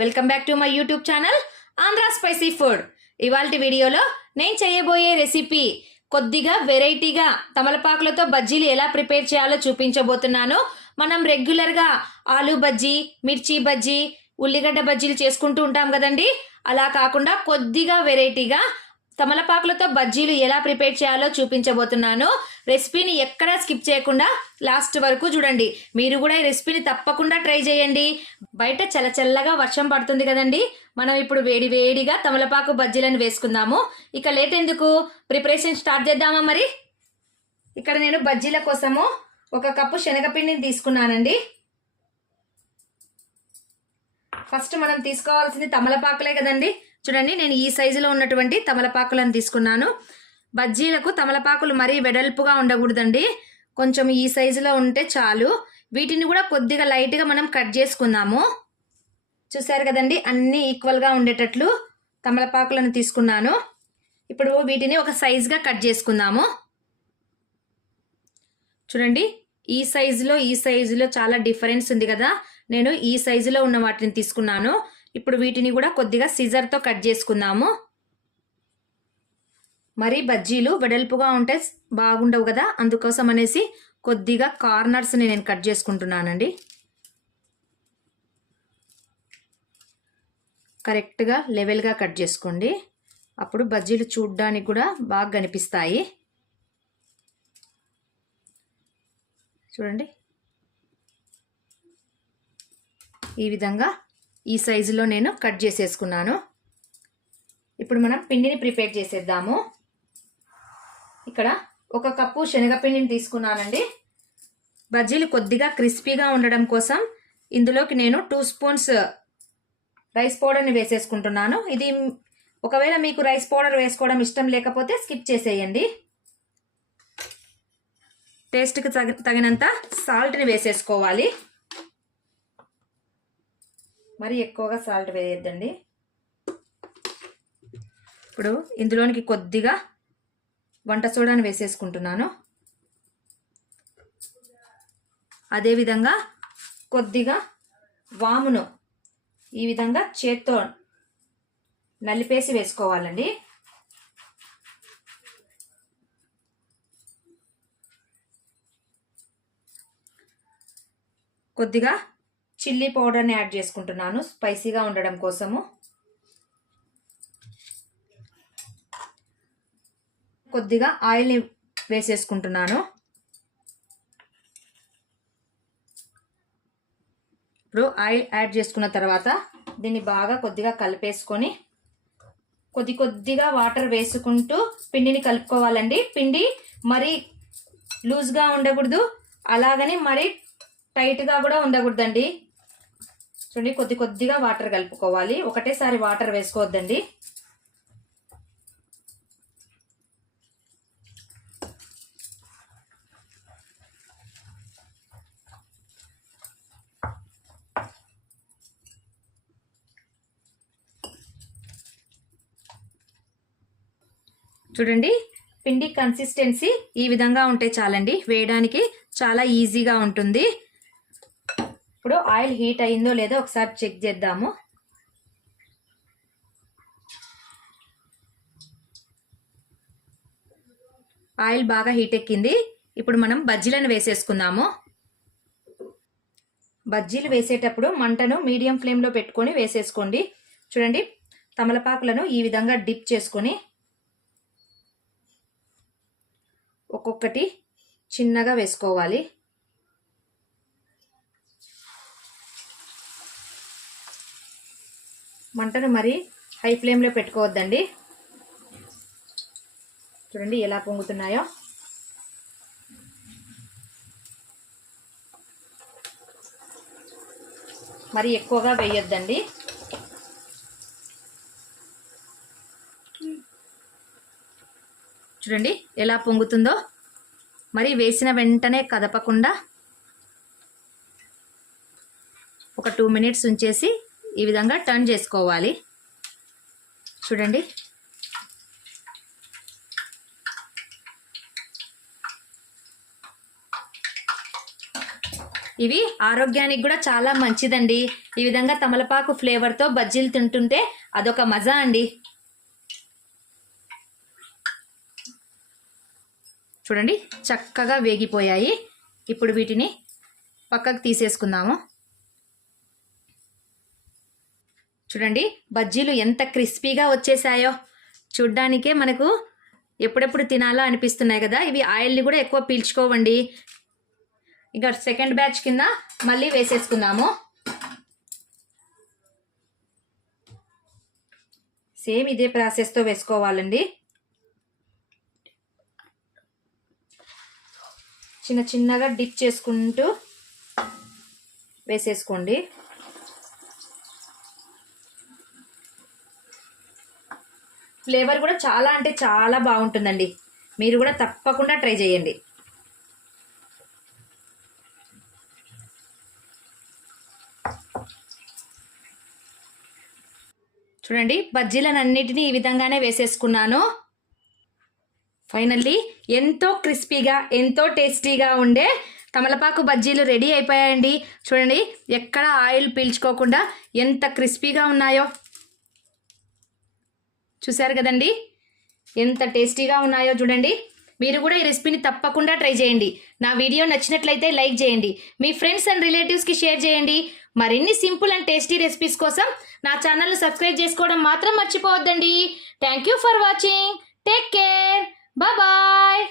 Welcome back to my YouTube channel Andhra spicy food. ఇవాళ వీడియోలో నేను చేయబోయే రెసిపీ కొద్దిగా వెరైటీగా తమలపాకులతో బజ్జీలు ఎలా ప్రిపేర్ చేయాలో చూపించబోతున్నాను. మనం రెగ్యులర్గా ఆలు బజ్జీ మిర్చి బజ్జీ ఉల్లిగడ్డ బజ్జీలు చేసుకుంటూ ఉంటాం కదండి. అలా కాకుండా కొద్దిగా వెరైటీగా తమలపాకులతో బజ్జీలు ఎలా ప్రిపేర్ చేయాలో చూపించబోతున్నాను. రెసిపీని ఎక్కడా స్కిప్ చేయకుండా లాస్ట్ వరకు చూడండి. మీరు కూడా ఈ రెసిపీని తప్పకుండా ట్రై చేయండి. బయట చల్లచల్లగా వర్షం పడుతుంది కదండి. మనం ఇప్పుడు వేడి వేడిగా తమలపాకు బజ్జీలను వేసుకుందాము. ఇక లేట్ ఎందుకు? ప్రిపరేషన్ స్టార్ట్ చేద్దామా మరి? ఇక్కడ నేను బజ్జీల కోసము ఒక కప్పు శనగపిండిని తీసుకున్నానండి. ఫస్ట్ మనం తీసుకోవాల్సింది తమలపాకులే కదండి. చూడండి నేను ఈ సైజులో ఉన్నటువంటి తమలపాకులను తీసుకున్నాను. బజ్జీలకు తమలపాకులు మరీ వెడల్పుగా ఉండకూడదండి. కొంచెం ఈ సైజులో ఉంటే చాలు. వీటిని కూడా కొద్దిగా లైట్గా మనం కట్ చేసుకుందాము. చూసారు కదండి అన్నీ ఈక్వల్గా ఉండేటట్లు తమలపాకులను తీసుకున్నాను. ఇప్పుడు వీటిని ఒక సైజుగా కట్ చేసుకుందాము. చూడండి ఈ సైజులో ఈ సైజులో చాలా డిఫరెన్స్ ఉంది కదా. నేను ఈ సైజులో ఉన్న వాటిని తీసుకున్నాను. ఇప్పుడు వీటిని కూడా కొద్దిగా సిజర్తో కట్ చేసుకుందాము. మరి బజ్జీలు వెడల్పుగా ఉంటే బాగుండవు కదా? అందుకోసం అనేసి కొద్దిగా కార్నర్స్ని నేను కట్ చేసుకుంటున్నానండి. కరెక్ట్గా లెవెల్గా కట్ చేసుకోండి. అప్పుడు బజ్జీలు చూడ్డానికి కూడా బాగా కనిపిస్తాయి. చూడండి. ఈ విధంగా ఈ సైజులో నేను కట్ చేసేసుకున్నాను. ఇప్పుడు మనం పిండిని ప్రిపేర్ చేసేద్దాము. ఇక్కడ ఒక కప్పు శనగపిండిని తీసుకున్నానండి. బజ్జీలు కొద్దిగా క్రిస్పీగా ఉండడం కోసం ఇందులోకి నేను టూ స్పూన్స్ రైస్ పౌడర్ని వేసేసుకుంటున్నాను. ఇది ఒకవేళ మీకు రైస్ పౌడర్ వేసుకోవడం ఇష్టం లేకపోతే స్కిప్ చేసేయండి. టేస్ట్కి తగి తగినంత సాల్ట్ని వేసేసుకోవాలి. మరి ఎక్కువగా సాల్ట్ వేయొద్దండి. ఇప్పుడు ఇందులోనికి కొద్దిగా వంట సోడాని వేసేసుకుంటున్నాను. అదేవిధంగా కొద్దిగా వామును ఈ విధంగా చేత్తో నలిపేసి వేసుకోవాలండి. కొద్దిగా చిల్లీ పౌడర్ని యాడ్ చేసుకుంటున్నాను. స్పైసీగా ఉండడం కోసము. కొద్దిగా ఆయిల్ని వేసేసుకుంటున్నాను. ఇప్పుడు ఆయిల్ యాడ్ చేసుకున్న తర్వాత దీన్ని బాగా కొద్దిగా కలిపేసుకొని కొద్ది కొద్దిగా వాటర్ వేసుకుంటూ పిండిని కలుపుకోవాలండి. పిండి మరీ లూజ్గా ఉండకూడదు. అలాగని మరీ టైట్గా కూడా ఉండకూడదండి. చూడండి కొద్ది కొద్దిగా వాటర్ కలుపుకోవాలి. ఒకటేసారి వాటర్ వేసుకోవద్దండి. చూడండి పిండి కన్సిస్టెన్సీ ఈ విధంగా ఉంటే చాలండి. వేయడానికి చాలా ఈజీగా ఉంటుంది. ఇప్పుడు ఆయిల్ హీట్ అయిందో లేదో ఒకసారి చెక్ చేద్దాము. ఆయిల్ బాగా హీట్ ఎక్కింది. ఇప్పుడు మనం బజ్జీలను వేసేసుకుందాము. బజ్జీలు వేసేటప్పుడు మంటను మీడియం ఫ్లేమ్లో పెట్టుకొని వేసేసుకోండి. చూడండి తమలపాకులను ఈ విధంగా డిప్ చేసుకొని ఒక్కొక్కటి చిన్నగా వేసుకోవాలి. మంటను మరి హై ఫ్లేమ్లో పెట్టుకోవద్దండి. చూడండి ఎలా పొంగుతున్నాయో. మరి ఎక్కువగా వేయొద్దండి. చూడండి ఎలా పొంగుతుందో. మరి వేసిన వెంటనే కదపకుండా ఒక టూ మినిట్స్ ఉంచేసి ఈ విధంగా టర్న్ చేసుకోవాలి. చూడండి. ఇవి ఆరోగ్యానికి కూడా చాలా మంచిదండి. ఈ విధంగా తమలపాకు ఫ్లేవర్తో బజ్జీలు తింటుంటే అదొక మజా అండి. చూడండి చక్కగా వేగిపోయాయి. ఇప్పుడు వీటిని పక్కకు తీసేసుకుందాము. చూడండి బజ్జీలు ఎంత క్రిస్పీగా వచ్చేసాయో. చూడ్డానికే మనకు ఎప్పుడెప్పుడు తినాలో అనిపిస్తున్నాయి కదా. ఇవి ఆయిల్ని కూడా ఎక్కువ పీల్చుకోవండి. ఇక సెకండ్ బ్యాచ్ కింద మళ్ళీ వేసేసుకుందాము. సేమ్ ఇదే ప్రాసెస్తో వేసుకోవాలండి. చిన్న చిన్నగా డిప్ చేసుకుంటూ వేసేసుకోండి. ఫ్లేవర్ కూడా చాలా అంటే చాలా బాగుంటుందండి. మీరు కూడా తప్పకుండా ట్రై చేయండి. చూడండి బజ్జీలను అన్నిటినీ ఈ విధంగానే వేసేసుకున్నాను. ఫైనల్లీ ఎంతో క్రిస్పీగా ఎంతో టేస్టీగా ఉండే తమలపాకు బజ్జీలు రెడీ అయిపోయాయండి. చూడండి ఎక్కడ ఆయిల్ పీల్చుకోకుండా ఎంత క్రిస్పీగా ఉన్నాయో. చూశారు కదండి? ఎంత టేస్టీగా ఉన్నాయో చూడండి. మీరు కూడా ఈ రెసిపీని తప్పకుండా ట్రై చేయండి. నా వీడియో నచ్చినట్లయితే లైక్ చేయండి. మీ ఫ్రెండ్స్ అండ్ రిలేటివ్స్కి షేర్ చేయండి. మరిన్ని సింపుల్ అండ్ టేస్టీ రెసిపీస్ కోసం నా ఛానల్ను సబ్స్క్రైబ్ చేసుకోవడం మాత్రం మర్చిపోవద్దండి. Thank you for watching. Take care. Bye